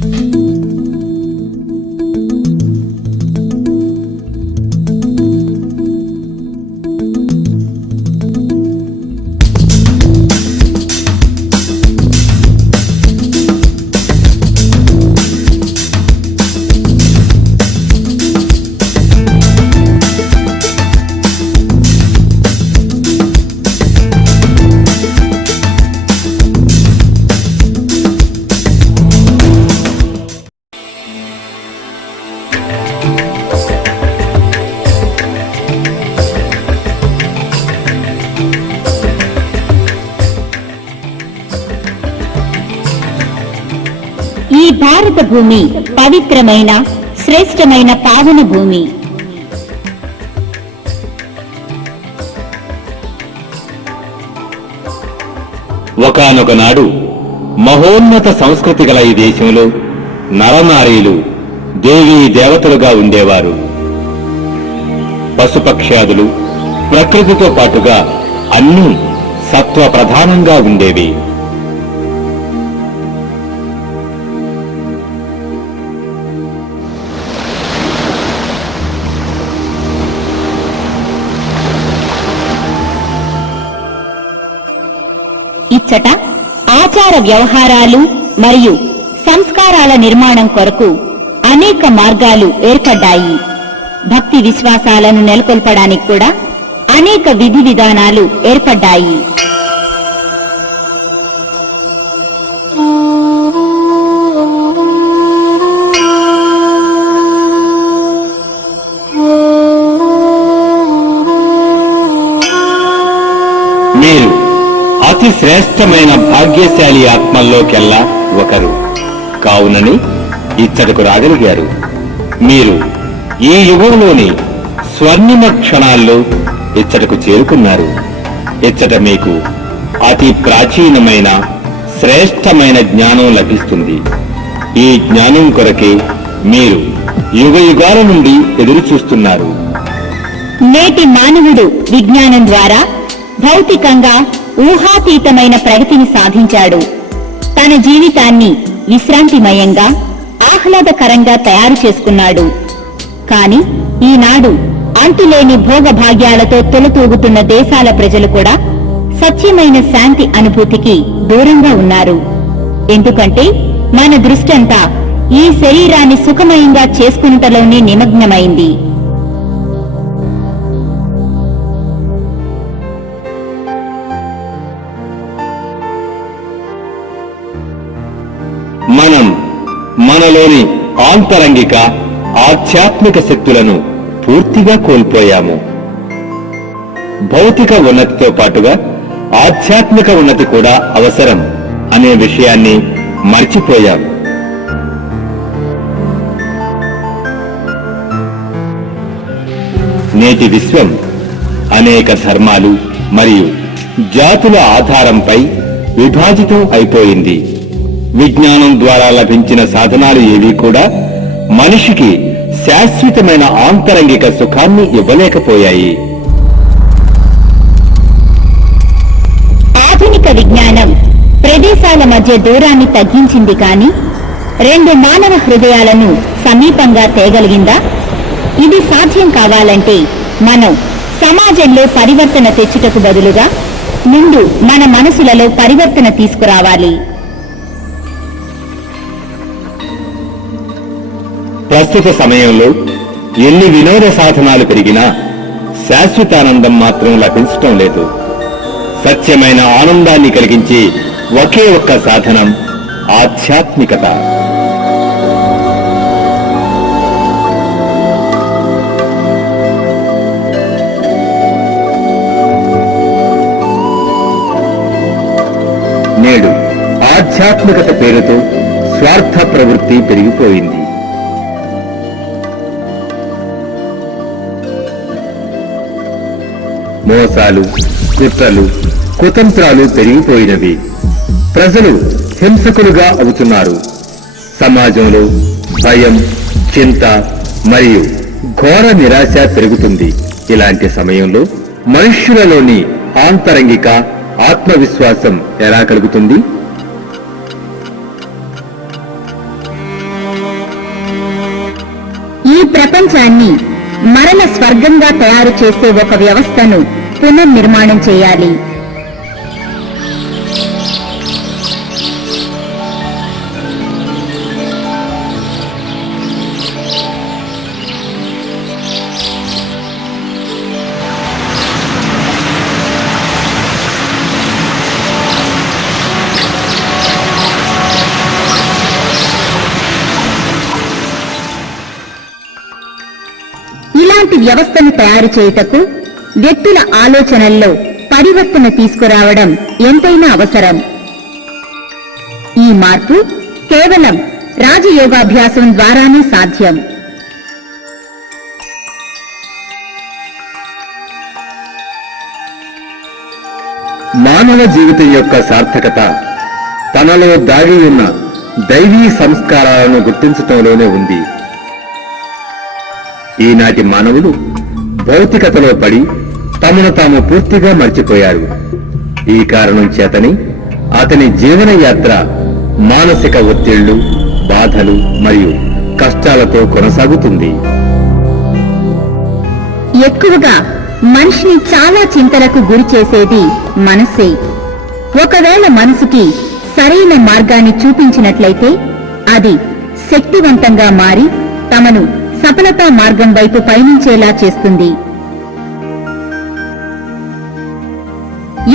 ఈ భారత భూమి పవిత్రమైన శ్రేష్టమైన పావన భూమి. ఒకానొక నాడు మహోన్నత సంస్కృతి గల ఈ దేశంలో నరనారీలు దేవీ దేవతలుగా ఉండేవారు. పశుపక్ష్యాదులు ప్రకృతితో పాటుగా అన్నీ సత్వ ప్రధానంగా ఉండేవి. ఇచ్చట ఆచార వ్యవహారాలు మరియు సంస్కారాల నిర్మాణం కొరకు అనేక మార్గాలు ఏర్పడ్డాయి. భక్తి విశ్వాసాలను నెలకొల్పడానికి కూడా అనేక విధి విధానాలు ఏర్పడ్డాయి. మీరు అతి శ్రేష్టమైన భాగ్యశాలి ఆత్మల్లోకెల్లా ఒకరు కావునని ఇచ్చటకు రాగలిగారు. మీరు ఈ యుగంలోని స్వర్ణిమ క్షణాల్లో ఇచ్చటకు చేరుకున్నారు. ఇచ్చట మీకు అతి ప్రాచీనమైన శ్రేష్టమైన జ్ఞానం లభిస్తుంది. ఈ జ్ఞానం కొరకే మీరు యుగ యుగాల నుండి ఎదురు చూస్తున్నారు. నేటి మానవుడు విజ్ఞానం ద్వారా భౌతికంగా ఊహాతీతమైన ప్రగతిని సాధించాడు. తన జీవితాన్ని విశ్రాంతిమయంగా ఆహ్లాదకరంగా తయారు చేసుకున్నాడు. కాని ఈనాడు అంతులేని భోగభాగ్యాలతో తొలతూగుతున్న దేశాల ప్రజలు కూడా సత్యమైన శాంతి అనుభూతికి దూరంగా ఉన్నారు. ఎందుకంటే మన దృష్టంతా ఈ శరీరాన్ని సుఖమయంగా చేసుకున్నటలోనే నిమగ్నమైంది. మనం మనలోని ఆంతరంగిక ఆధ్యాత్మిక శక్తులను పూర్తిగా కోల్పోయాము. భౌతిక ఉన్నతితో పాటుగా ఆధ్యాత్మిక ఉన్నతి కూడా అవసరం అనే విషయాన్ని మర్చిపోయాం. నేటి విశ్వం అనేక ధర్మాలు మరియు జాతుల ఆధారంపై విభాజితం అయిపోయింది. విజ్ఞానం ద్వారా లభించిన సాధనాలు ఏవీ కూడా మనిషికి శాశ్వతమైన ఆంతరంగిక సుఖాన్ని ఇవ్వలేకపోయాయి. ఆధునిక విజ్ఞానం ప్రదేశాల మధ్య దూరాన్ని తగ్గించింది, కానీ రెండు మానవ హృదయాలను సమీపంగా తేగలిగిందా? ఇది సాధ్యం కావాలంటే మనం సమాజంలో పరివర్తన తెచ్చుటకు బదులుగా ముందు మన మనసులలో పరివర్తన తీసుకురావాలి. ప్రస్తుత సమయంలో ఎన్ని వినోద సాధనాలు పెరిగినా శాశ్వతానందం మాత్రం లభించటం లేదు. సత్యమైన ఆనందాన్ని కలిగించే ఒకే ఒక్క సాధనం ఆధ్యాత్మికత. నేడు ఆధ్యాత్మికత పేరుతో స్వార్థ ప్రవృత్తి పెరిగిపోయింది. మోసాలు, కుట్రలు, కుతంత్రాలు పెరిగిపోయినవి. ప్రజలు హింసకులుగా అవుతున్నారు. సమాజంలో భయం, చింత మరియు ఘోర నిరాశ పెరుగుతుంది. ఇలాంటి సమయంలో మనుష్యులలోని ఆంతరంగిక ఆత్మవిశ్వాసం ఎలా కలుగుతుంది? ఈ ప్రపంచాన్ని మరల స్వర్గంగా తయారు చేసే ఒక వ్యవస్థను పునర్నిర్మాణం చేయాలి. ఇలాంటి వ్యవస్థను తయారు చేయుటకు వ్యక్తుల ఆలోచనల్లో పరివర్తన తీసుకురావడం ఎంతైనా అవసరం. ఈ మార్పు కేవలం రాజయోగాభ్యాసం ద్వారానే సాధ్యం. మానవ జీవితం యొక్క సార్థకత తనలో దాగి ఉన్న దైవీ సంస్కారాలను గుర్తించటంలోనే ఉంది. ఈనాటి మానవులు భౌతికతలో పడి తమను తాము పూర్తిగా మర్చిపోయారు. ఈ కారణం చేతని అతని జీవన యాత్ర మానసిక ఒత్తిళ్లు, బాధలు మరియు కష్టాలతో కొనసాగుతుంది. ఎక్కువగా మనిషిని చాలా చింతలకు గురి చేసేది మనస్సే. ఒకవేళ మనసుకి సరైన మార్గాన్ని చూపించినట్లయితే అది శక్తివంతంగా మారి తమను సఫలతా మార్గం వైపు పయనించేలా చేస్తుంది.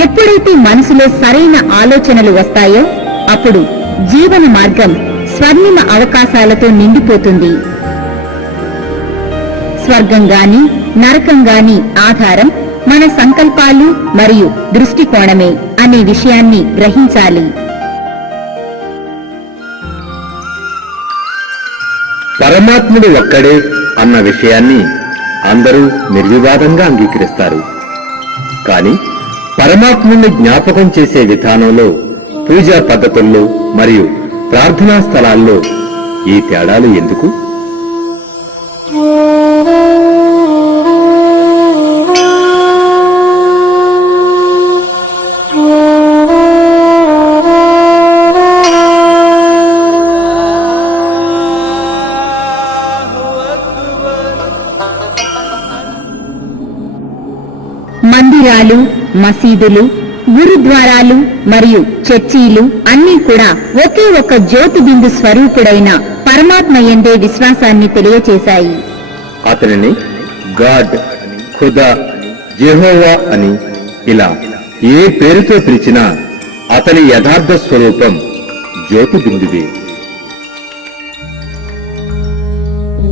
ఎప్పుడైతే మనసులో సరైన ఆలోచనలు వస్తాయో అప్పుడు జీవన మార్గం స్వర్ణిమ అవకాశాలతో నిండిపోతుంది. స్వర్గం గాని నరకం గాని ఆధారం మన సంకల్పాలు మరియు దృష్టికోణమే అనే విషయాన్ని గ్రహించాలి. పరమాత్ముడు ఒక్కడే అన్న విషయాన్ని అందరూ నిర్వివాదంగా అంగీకరిస్తారు. కానీ పరమాత్ముడిని జ్ఞాపకం చేసే విధానంలో, పూజా పద్ధతుల్లో మరియు ప్రార్థనా స్థలాల్లో ఈ తేడాలు ఎందుకు? మందిరాలు, మసీదులు, గురుద్వారాలు మరియు చర్చీలు అన్నీ కూడా ఒకే ఒక జ్యోతి బిందు స్వరూపుడైన పరమాత్మ యందే విశ్వాసాన్ని తెలియచేశాయి. అతనిని గాడ్, ఖుదా, జెహోవా అని ఇలా ఏ పేరుతో పిలిచినా అతని యథార్థ స్వరూపం జ్యోతి బిందువే.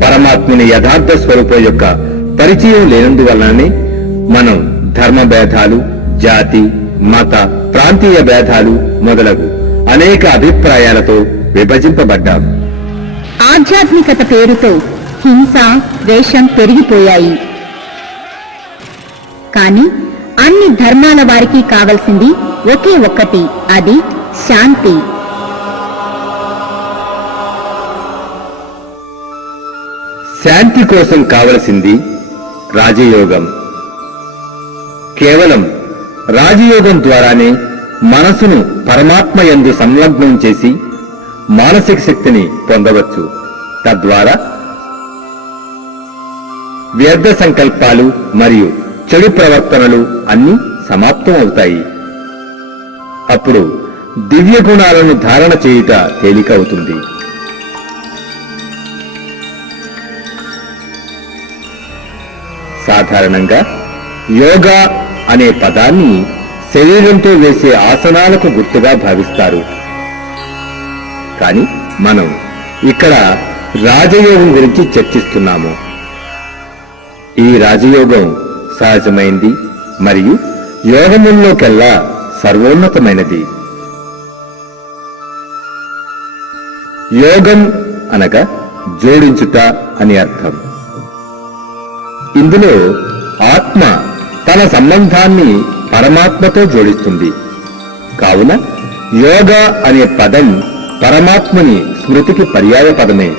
పరమాత్ముని యథార్థ స్వరూపం యొక్క పరిచయం లేనందువలననే మనం ధర్మ భేదాలు, జాతి, మత, ప్రాంతీయ భేదాలు మొదలగు అనేక అభిప్రాయాలతో విభజింపబడ్డాం. ఆధ్యాత్మికత పేరుతో హింస, ద్వేషం పెరిగిపోయాయి. కానీ అన్ని ధర్మాల వారికి కావలసింది ఒకే ఒక్కటి, అది శాంతి. శాంతి కోసం కావలసింది రాజయోగం. కేవలం రాజయోగం ద్వారానే మనసును పరమాత్మ యందు సంలగ్నం చేసి మానసిక శక్తిని పొందవచ్చు. తద్వారా వ్యర్థ సంకల్పాలు మరియు చెడు ప్రవర్తనలు అన్నీ సమాప్తం అవుతాయి. అప్పుడు దివ్య గుణాలను ధారణ చేయుట తేలికవుతుంది. సాధారణంగా యోగా అనే పదాన్ని శరీరంతో వేసే ఆసనాలకు గుర్తుగా భావిస్తారు. కానీ మనం ఇక్కడ రాజయోగం గురించి చర్చిస్తున్నాము. ఈ రాజయోగం సహజమైంది మరియు యోగముల్లోకెల్లా సర్వోన్నతమైనది. యోగం అనగా జోడించుట అని అర్థం. ఇందులో ఆత్మ తన సంబంధాన్ని పరమాత్మతో జోడిస్తుంది. కావున యోగా అనే పదం పరమాత్మని స్మృతికి పర్యాయ పదమే.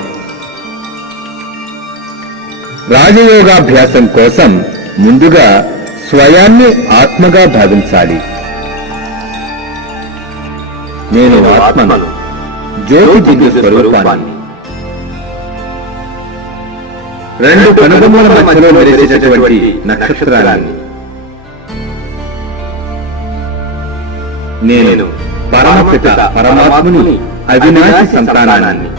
రాజయోగాభ్యాసం కోసం ముందుగా స్వయాన్ని ఆత్మగా భావించాలి. నేను ఆత్మను, జ్యోతి బిందు స్వరూపాన్ని. రెండు కనుబొమ్మల మధ్యలో మెరిసేటటువంటి నక్షత్రాన్ని. నేను పరమపిత పరమాత్ముని అవినాశి సంతానాన్ని.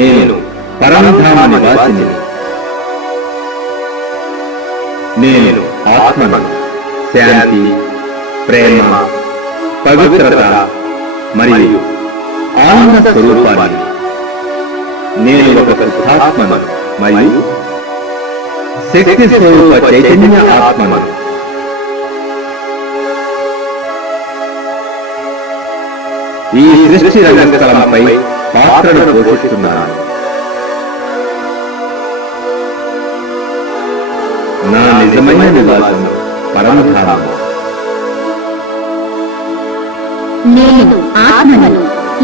నేను పరమధామ నివాసిని. నేను ఆత్మను, శాంతి, ప్రేమ, పవిత్రత మరియు ఆనంద స్వరూపాన్ని. నేను ఒక శుద్ధాత్మను మరియు శక్తి స్వరూప చైతన్య ఆత్మను. ఈ సృష్టి రంగస్థలంపై పాత్రను పోషిస్తున్నాను. నా నిజమైన నివాసం పరమధామం. నేను ఆత్మను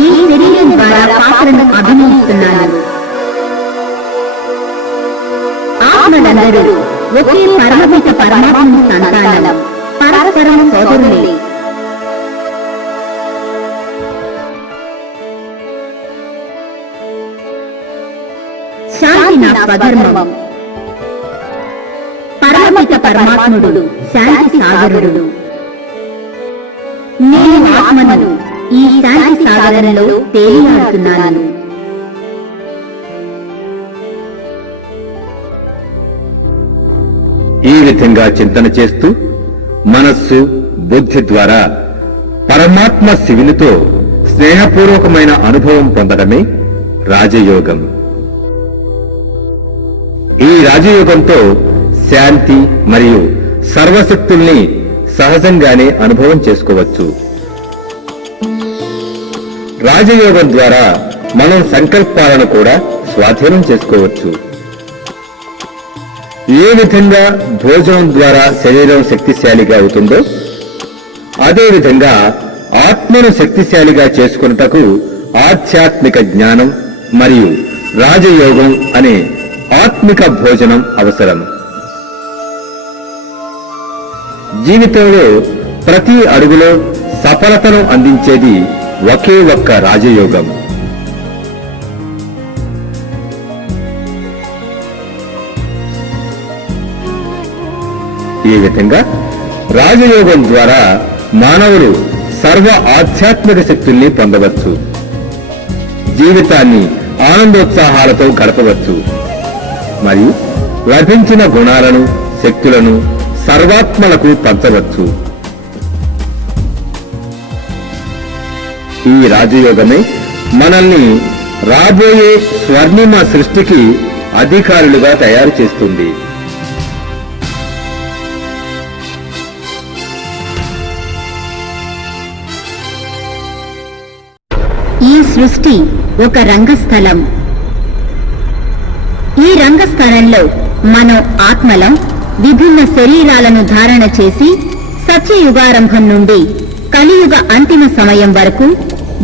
ఈ శరీరం ద్వారా పాత్రను అభినయిస్తున్నాను. ఆత్మలందరూ ఒకే పరమపిత పరమాత్మ సంతానం, పరస్పరం సోదరులే. శాంతి నా స్వధర్మం. పరమపిత పరమాత్ముడు శాంతి సాగరుడు. నేను ఆత్మను ఈ శాంతి సాగరంలో తేలియాడుతున్నాను. ఈ విధంగా చింతన చేస్తూ మనస్సు, బుద్ధి ద్వారా పరమాత్మ శివునితో స్నేహపూర్వకమైన అనుభవం పొందడమే రాజయోగం. ఈ రాజయోగంతో శాంతి మరియు సర్వశక్తుల్ని సహజంగానే అనుభవం చేసుకోవచ్చు. రాజయోగం ద్వారా మనం సంకల్పాలను కూడా స్వాధీనం చేసుకోవచ్చు. ఏ విధంగా భోజనం ద్వారా శరీరం శక్తిశాలిగా అవుతుందో అదేవిధంగా ఆత్మను శక్తిశాలిగా చేసుకున్నటకు ఆధ్యాత్మిక జ్ఞానం మరియు రాజయోగం అనే ఆత్మిక భోజనం అవసరం. జీవితంలో ప్రతి అడుగులో సఫలతను అందించేది ఒకే ఒక్క రాజయోగం. ఈ విధంగా రాజయోగం ద్వారా మానవుడు సర్వ ఆధ్యాత్మిక శక్తుల్ని పొందవచ్చు. జీవితాన్ని ఆనందోత్సాహాలతో గడపవచ్చు మరియు లభించిన గుణాలను, శక్తులను సర్వాత్మలకు పంచవచ్చు. ఈ రాజయోగమే మనల్ని రాబోయే స్వర్ణిమ సృష్టికి అధికారులుగా తయారు చేస్తుంది. ఈ సృష్టి ఒక రంగస్థలం. ఈ రంగస్థలంలో మనం ఆత్మలం విభిన్న శరీరాలను ధారణ చేసి సత్యయుగారంభం నుండి కలియుగ అంతిమ సమయం వరకు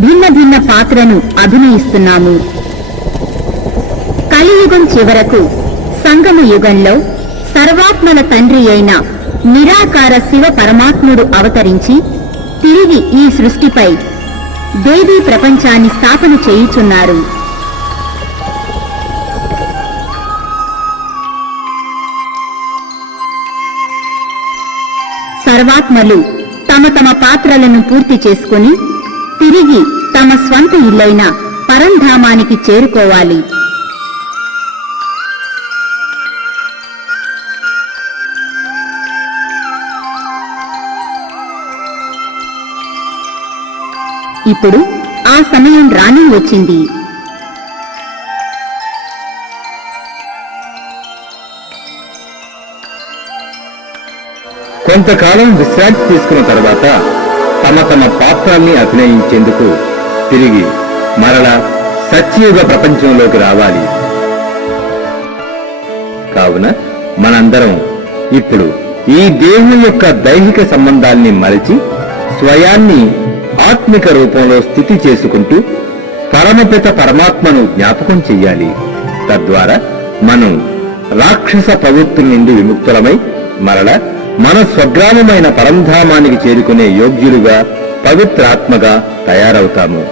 భిన్న భిన్న పాత్రను అభినయిస్తున్నాము. కలియుగం చివరకు సంగమ యుగంలో సర్వాత్మల తండ్రి అయిన నిరాకార శివ పరమాత్ముడు అవతరించి తిరిగి ఈ సృష్టిపై దేవీ ప్రపంచాన్ని స్థాపన చేయుచున్నారు. సర్వాత్మలు తమ తమ పాత్రలను పూర్తి చేసుకుని తిరిగి తమ స్వంత ఇల్లైన పరంధామానికి చేరుకోవాలి. ఇప్పుడు ఆ సమయం రానే వచ్చింది. కొంతకాలం విశ్రాంతి తీసుకున్న తర్వాత తమ తమ పాత్రాల్ని అభినయించేందుకు తిరిగి మరలా సత్యయుగ ప్రపంచంలోకి రావాలి. కావున మనందరం ఇప్పుడు ఈ దేవుని యొక్క దైహిక సంబంధాల్ని మరచి స్వయాన్ని ఆత్మిక రూపంలో స్థితి చేసుకుంటూ పరమపిత పరమాత్మను జ్ఞాపకం చెయ్యాలి. తద్వారా మనం రాక్షస ప్రవృత్తుల నుండి విముక్తులమై మరల మన స్వగ్రామమైన పరంధామానికి చేరుకునే యోగ్యులుగా పవిత్రాత్మగా తయారవుతాము.